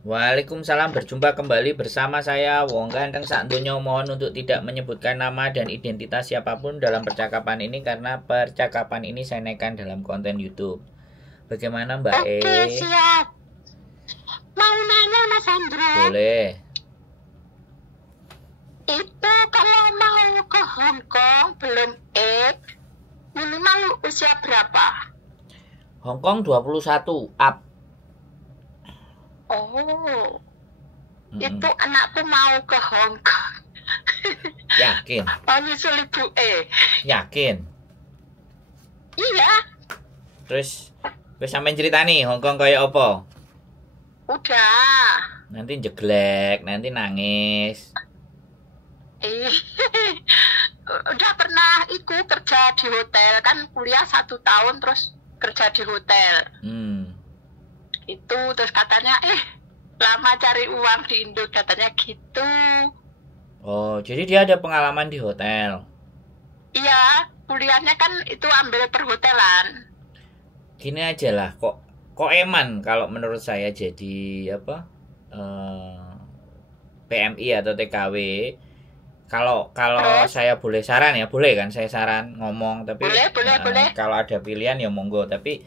Waalaikumsalam, berjumpa kembali bersama saya Wong Ganteng Sak Donya. Mohon untuk tidak menyebutkan nama dan identitas siapapun dalam percakapan ini karena percakapan ini saya naikkan dalam konten YouTube. Bagaimana Mbak Oke, E? siap. Mau nanya Mas Andro, Boleh. itu kalau mau ke Hong Kong belum minimal usia berapa? Hong Kong 21 up. Oh, itu anakku mau ke Hong Kong. Yakin? Mau nyusul ibu Yakin? Iya, Terus sampean ceritani Hong Kong kayak apa? udah. Nanti jeglek, nanti nangis. Eh, udah pernah kerja di hotel, kan kuliah 1 tahun terus kerja di hotel. Itu terus katanya lama cari uang di Indo, katanya gitu. Oh, jadi dia ada pengalaman di hotel. Iya, kuliahnya kan itu ambil perhotelan. Gini aja lah, kok eman kalau menurut saya jadi apa? PMI atau TKW. Kalau Terus? saya boleh saran ya, boleh kan saya saran ngomong, tapi Boleh. kalau ada pilihan ya monggo, tapi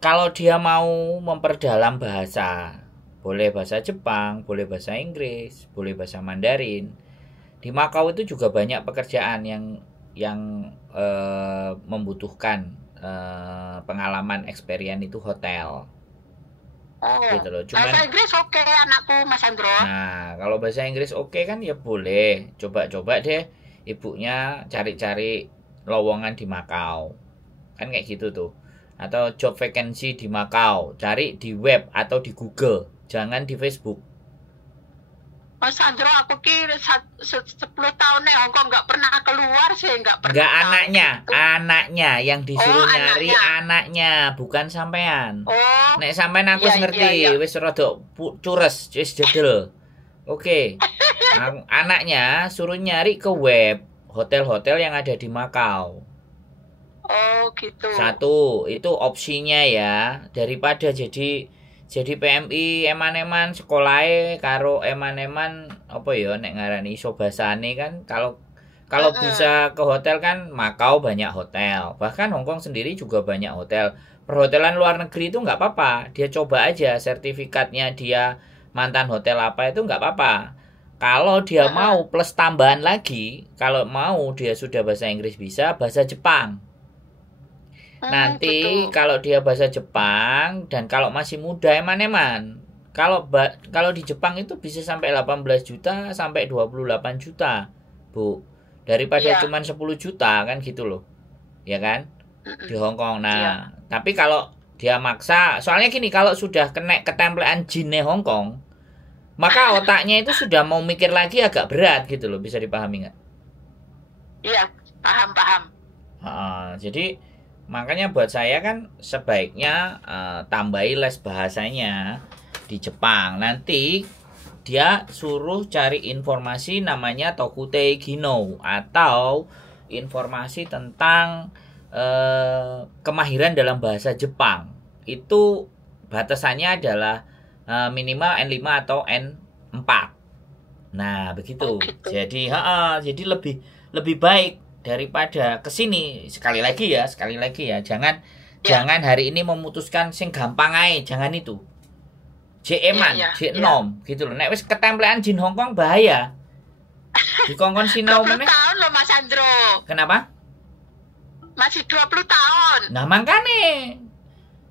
kalau dia mau memperdalam bahasa, boleh bahasa Jepang, boleh bahasa Inggris, boleh bahasa Mandarin. Di Makau itu juga banyak pekerjaan yang membutuhkan pengalaman experience itu hotel. Oh, Gitu loh. Cuman bahasa Inggris oke anakku Mas Andro. nah, kalau bahasa Inggris oke kan ya boleh. Coba-coba deh ibunya cari-cari lowongan di Makau. Kan kayak gitu tuh. Atau job vacancy di Makau, cari di web atau di Google, jangan di Facebook. Mas Andro, aku kira 10 tahun nih Hongkong nggak pernah keluar sih, nggak pernah. Enggak tahu gitu. anaknya yang disuruh Oh, nyari anaknya. anaknya, bukan sampean. Oh, Nek sampean aku iya, ngerti, iya. wis rada cures, wis jedel. Oke. Anaknya suruh nyari ke web hotel-hotel yang ada di Makau. Oh, gitu. Satu, itu opsinya ya, daripada jadi PMI eman-eman sekolahnya karo eman-eman apa ya nek ngarani iso basane kan, kalau bisa ke hotel kan Makau banyak hotel, bahkan Hongkong sendiri juga banyak hotel. Perhotelan luar negeri itu nggak apa-apa, dia coba aja sertifikatnya, dia mantan hotel apa itu nggak apa-apa. Kalau dia mau plus tambahan lagi, kalau mau dia sudah bahasa Inggris bisa, bahasa Jepang. Nanti Gitu. kalau dia bahasa Jepang dan kalau masih muda eman-eman, kalau di Jepang itu bisa sampai 18 juta sampai 28 juta, Bu. Daripada Iya. cuman 10 juta kan gitu loh. Ya kan? Di Hong Kong. Nah, Iya. tapi kalau dia maksa, soalnya gini, kalau sudah kena ketemplean jinnya Hong Kong, maka otaknya itu sudah mau mikir lagi agak berat gitu loh, bisa dipahami nggak? Iya, paham. Jadi makanya buat saya kan sebaiknya tambahi les bahasanya di Jepang. Nanti dia suruh cari informasi namanya Tokutei Gino atau informasi tentang kemahiran dalam bahasa Jepang. Itu batasannya adalah minimal N5 atau N4. Nah, begitu. Oh, gitu. Jadi lebih baik daripada kesini. Sekali lagi ya, jangan hari ini memutuskan sing gampang ae, jangan itu. Eman, nom gitu loh. Nek wis ketemplean jin Hongkong bahaya. Dikongkon sinau 20 meneh. tahun loh Mas Andro. Kenapa? Masih 20 tahun. Nah, makanya.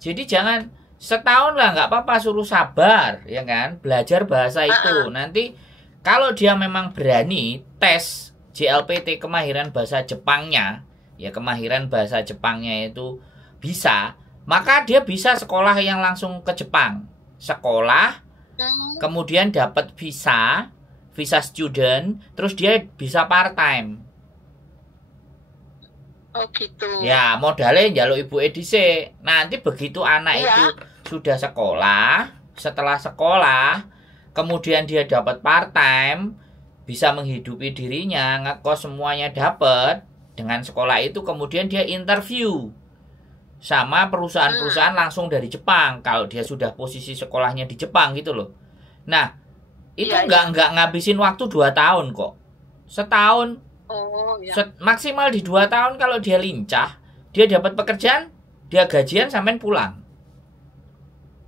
Jadi jangan setahun lah, nggak apa-apa, suruh sabar, ya kan? Belajar bahasa itu. Nanti kalau dia memang berani tes JLPT kemahiran bahasa Jepangnya, ya kemahiran bahasa Jepangnya itu bisa, maka dia bisa sekolah yang langsung ke Jepang. Sekolah, kemudian dapat visa student, terus dia bisa part time. Oh, gitu. Ya, modalnya njaluk ibu edise. Nanti begitu anak itu sudah sekolah, setelah sekolah, kemudian dia dapat part time, bisa menghidupi dirinya, ngekos semuanya dapat dengan sekolah itu, kemudian dia interview sama perusahaan-perusahaan langsung dari Jepang kalau dia sudah posisi sekolahnya di Jepang gitu loh. Nah, itu nggak ngabisin waktu 2 tahun kok. Setahun. Oh, ya. Maksimal di 2 tahun kalau dia lincah, dia dapat pekerjaan, dia gajian sampai pulang.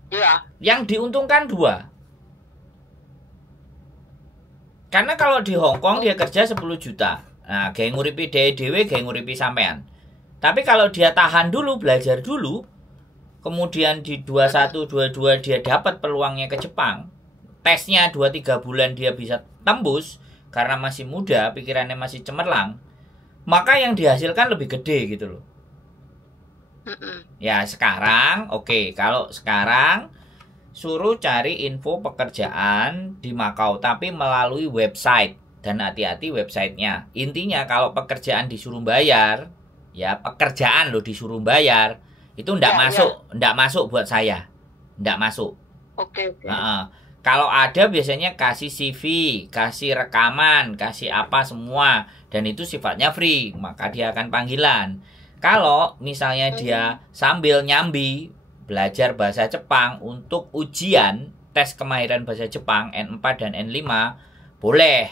Iya. Yang diuntungkan 2. Karena kalau di Hong Kong dia kerja 10 juta. Nah, gawe nguripi dhewe, gawe nguripi sampean. Tapi kalau dia tahan dulu, belajar dulu, kemudian di 21, 22 dia dapat peluangnya ke Jepang. Tesnya 2-3 bulan dia bisa tembus karena masih muda, pikirannya masih cemerlang. Maka yang dihasilkan lebih gede gitu loh. Ya, sekarang kalau sekarang suruh cari info pekerjaan di Makau tapi melalui website, dan hati-hati websitenya. Intinya kalau pekerjaan disuruh bayar, ya pekerjaan lo disuruh bayar, itu ndak masuk buat saya, ndak masuk. Oke. Kalau ada biasanya kasih CV, kasih rekaman, kasih apa semua, dan itu sifatnya free, maka dia akan panggilan. Kalau misalnya dia sambil nyambi belajar bahasa Jepang untuk ujian tes kemahiran bahasa Jepang N4 dan N5, boleh.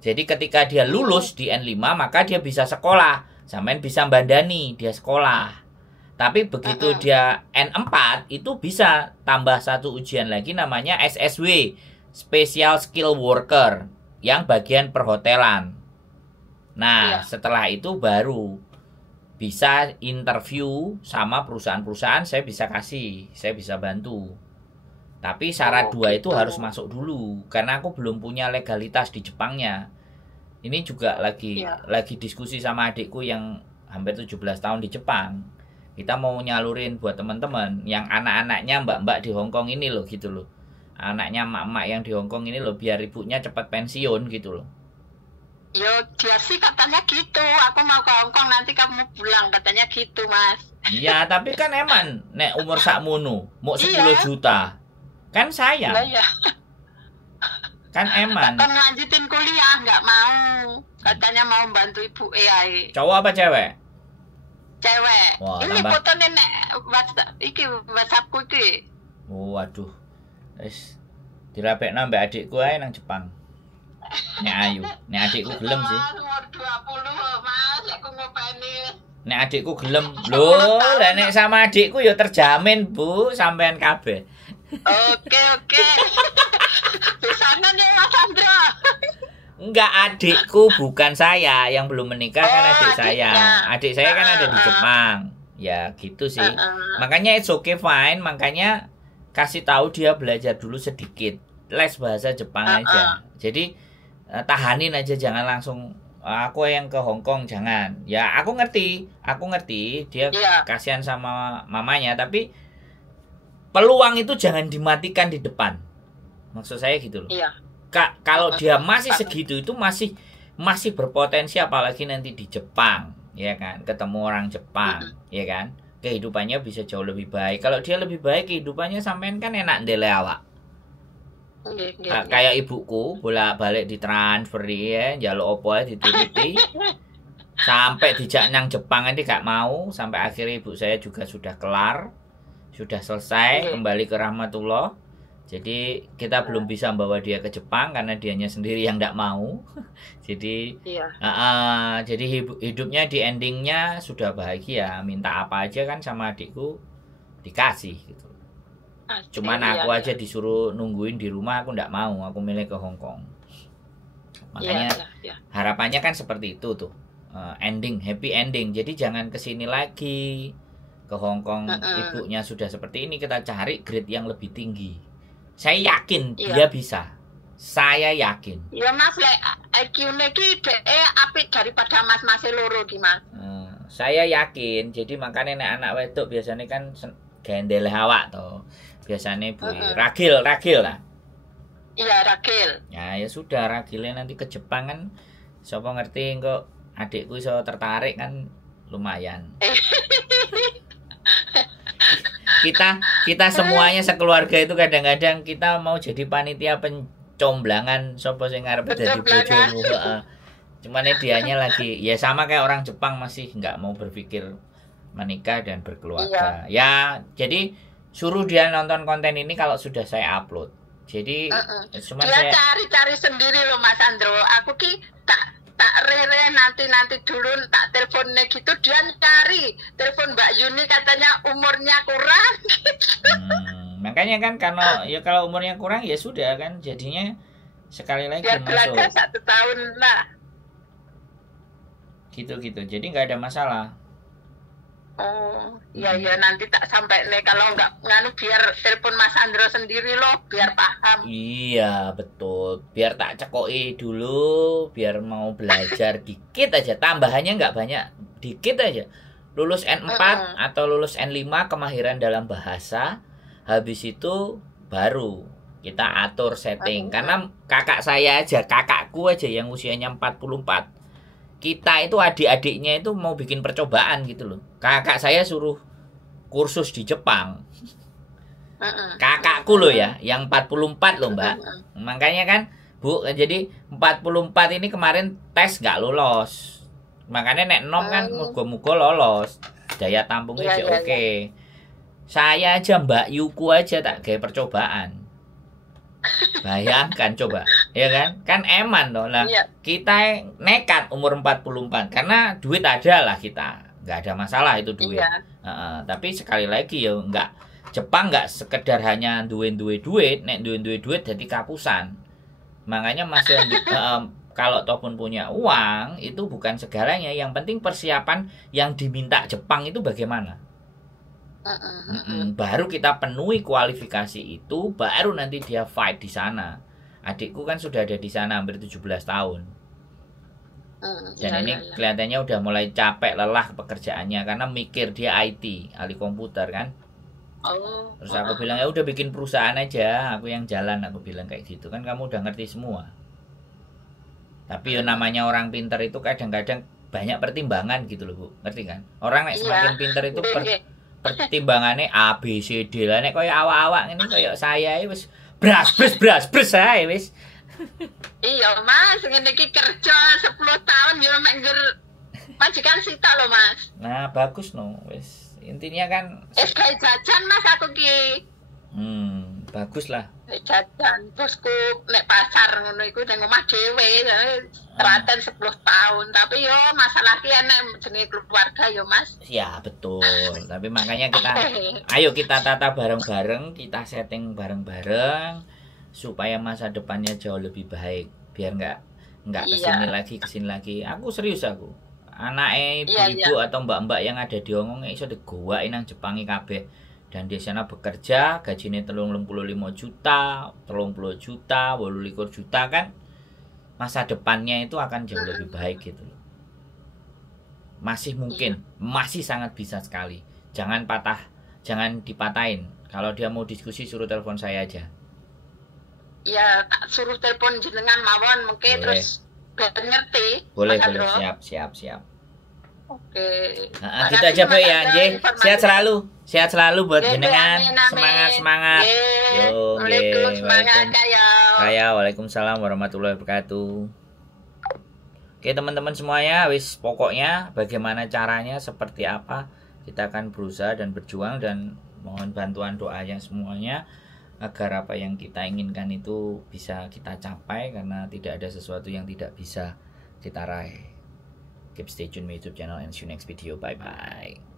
Jadi ketika dia lulus di N5, maka dia bisa sekolah. Sampean bisa bandani dia sekolah. Tapi begitu dia N4, itu bisa tambah 1 ujian lagi namanya SSW, Special Skill Worker, yang bagian perhotelan. Nah, setelah itu baru bisa interview sama perusahaan-perusahaan, saya bisa bantu. Tapi syarat 2 itu harus masuk dulu, karena aku belum punya legalitas di Jepangnya. Ini juga lagi diskusi sama adikku yang hampir 17 tahun di Jepang. Kita mau nyalurin buat teman-teman yang anak-anaknya mbak-mbak di Hong Kong ini loh gitu loh. Anaknya emak-emak yang di Hong Kong ini loh, biar ibunya cepat pensiun gitu loh. Yo, dia sih katanya gitu. Aku mau ke Hong Kong, nanti kamu pulang, katanya gitu, Mas. Ya, tapi kan eman nek umur sakmono, mau 10 juta. Kan sayang. Iya. Kan eman. Kan lanjutin kuliah, nggak mau. Katanya mau bantu ibu AI. Cowok apa cewek? Cewek. Wah, ini foto nenek WhatsAppku iki. Oh, waduh. Wis dirapekno mbak adikku ae nang Jepang. Nek ayu, nek adikku gelem sih. Umur 20, Mas, aku ngopeni. Nek adikku gelem. Lho, lah nek sama adikku ya terjamin, Bu, sampean kabeh. Oke. Pesanan ya Mas Andra. Enggak, adikku bukan saya, yang belum menikah kan adik saya. Adik saya kan ada di Jepang. Ya, gitu sih. Makanya it's okay fine, makanya kasih tahu dia belajar dulu sedikit. Les bahasa Jepang aja. Jadi tahanin aja, jangan langsung aku yang ke Hong Kong, jangan. Ya, aku ngerti dia kasihan sama mamanya, tapi peluang itu jangan dimatikan di depan. Maksud saya gitu loh. Iya. Kalau dia masih segitu itu masih berpotensi, apalagi nanti di Jepang, ya kan, ketemu orang Jepang, ya kan, kehidupannya bisa jauh lebih baik. Kalau dia lebih baik kehidupannya, sampean kan enak ndele awak. Kayak ibuku bolak-balik ditransfer ya, njaluk opo ae dituruti. Sampai dijak nang Jepang nanti gak mau, sampai akhirnya ibu saya juga sudah kelar, sudah selesai kembali ke rahmatullah. Jadi kita belum bisa bawa dia ke Jepang karena dianya sendiri yang tidak mau. Jadi jadi hidupnya di endingnya sudah bahagia. Minta apa aja kan sama adikku dikasih gitu. Cuman aku aja disuruh nungguin di rumah, aku tidak mau. Aku milih ke Hong Kong. Makanya harapannya kan seperti itu tuh. Happy ending. Jadi jangan kesini lagi ke Hong Kong. Ibunya sudah seperti ini, kita cari grade yang lebih tinggi. Saya yakin dia bisa. Saya yakin. Ya Mas, IQ-ne iki apik daripada Mas loro ki, Mas. Saya yakin. Jadi makanya nek anak wedok biasanya kan gendel awak to. Biasanya Bu ragil lah. Iya, ragil. Ya sudah, ragilnya nanti ke Jepang kan sapa ngerti kok adikku iso tertarik kan lumayan. kita semuanya sekeluarga itu kadang-kadang kita mau jadi panitia pencomblangan sapa sing arep dadi bojomu. Cuman dianya lagi ya sama kayak orang Jepang, masih nggak mau berpikir menikah dan berkeluarga. Ya, jadi suruh dia nonton konten ini kalau sudah saya upload. Jadi cuma dia cari-cari sendiri loh Mas Andro. Aku ki tak rere nanti dulu tak teleponnya gitu, dia cari telepon Mbak Yuni katanya umurnya kurang. Makanya kan kalau umurnya kurang ya sudah kan, jadinya sekali lagi biar masuk. Belajar 1 tahun lah. Gitu. Jadi nggak ada masalah. Oh, iya nanti tak sampai nih kalau nggak nganu biar telepon Mas Andro sendiri loh, biar paham. Iya, betul. Biar tak cekoi dulu, biar mau belajar dikit aja. Tambahannya nggak banyak, dikit aja. Lulus N4 atau lulus N5 kemahiran dalam bahasa. Habis itu baru kita atur setting. Karena kakakku aja yang usianya 44. Kita itu adik-adiknya itu mau bikin percobaan gitu loh. Kakak saya suruh kursus di Jepang. Kakakku loh ya, yang 44 loh Mbak. Makanya kan Bu, jadi 44 ini kemarin tes nggak lolos. Makanya nek nom kan mugo-mugo lolos. Daya tampungnya oke. Saya aja Mbak Yuku aja tak kayak percobaan. Bayangkan coba, ya kan eman toh lah. Kita nekat umur 44 karena duit ada lah, kita nggak ada masalah itu duit. Tapi sekali lagi ya Jepang nggak sekedar hanya duit, nek duit jadi kapusan. Makanya masih kalau ataupun punya uang itu bukan segalanya, yang penting persiapan yang diminta Jepang itu bagaimana. Baru kita penuhi kualifikasi itu, baru nanti dia fight di sana. Adikku kan sudah ada di sana hampir 17 tahun. Dan ini kelihatannya udah mulai capek, lelah pekerjaannya karena mikir dia IT, ahli komputer kan. Terus aku bilang ya udah bikin perusahaan aja, aku yang jalan, aku bilang kayak gitu kan, kamu udah ngerti semua. Tapi ya namanya orang pintar itu kadang-kadang banyak pertimbangan gitu loh Bu, ngerti kan? Orang semakin pintar itu pertimbangannya A B C D lah, nek koyo awak-awak ngene koyo saya wis bras ae wis. Iya Mas, ngene iki kerja 10 tahun yo mek ngger majikan sitok lho Mas. Nah, bagus no, wis. Intinya kan kayak jajan Mas aku ki. Bagus lah. Jajan terus ku nek pasar ngono iku ning omah dhewe teraten 10 tahun, tapi yo masalah ki enek jenenge keluarga yo Mas. Ya betul. Tapi makanya ayo kita tata bareng-bareng, kita setting bareng-bareng supaya masa depannya jauh lebih baik, biar nggak kesini lagi. Aku serius aku. Anake ibu-ibu atau mbak-mbak yang ada di Hongkong iso digowain nang Jepangi kabeh. Dan di sana bekerja, gajinya 35 juta, 30 juta, 28 juta kan, masa depannya itu akan jauh lebih baik gitu loh. Masih mungkin, masih sangat bisa sekali. Jangan dipatahin. Kalau dia mau diskusi suruh telepon saya aja. Ya, suruh telepon jenengan mawon mungkin terus biar ngerti. Boleh, siap. Oke. Gitu aja Bu ya, nggih. Sehat selalu buat jenengan. Semangat. Yo, nggih. Waalaikumsalam warahmatullahi wabarakatuh. Oke, teman-teman semuanya, pokoknya bagaimana caranya, seperti apa, kita akan berusaha dan berjuang dan mohon bantuan doanya semuanya agar apa yang kita inginkan itu bisa kita capai, karena tidak ada sesuatu yang tidak bisa kita raih. Keep stay tune my YouTube channel and see you next video. Bye bye.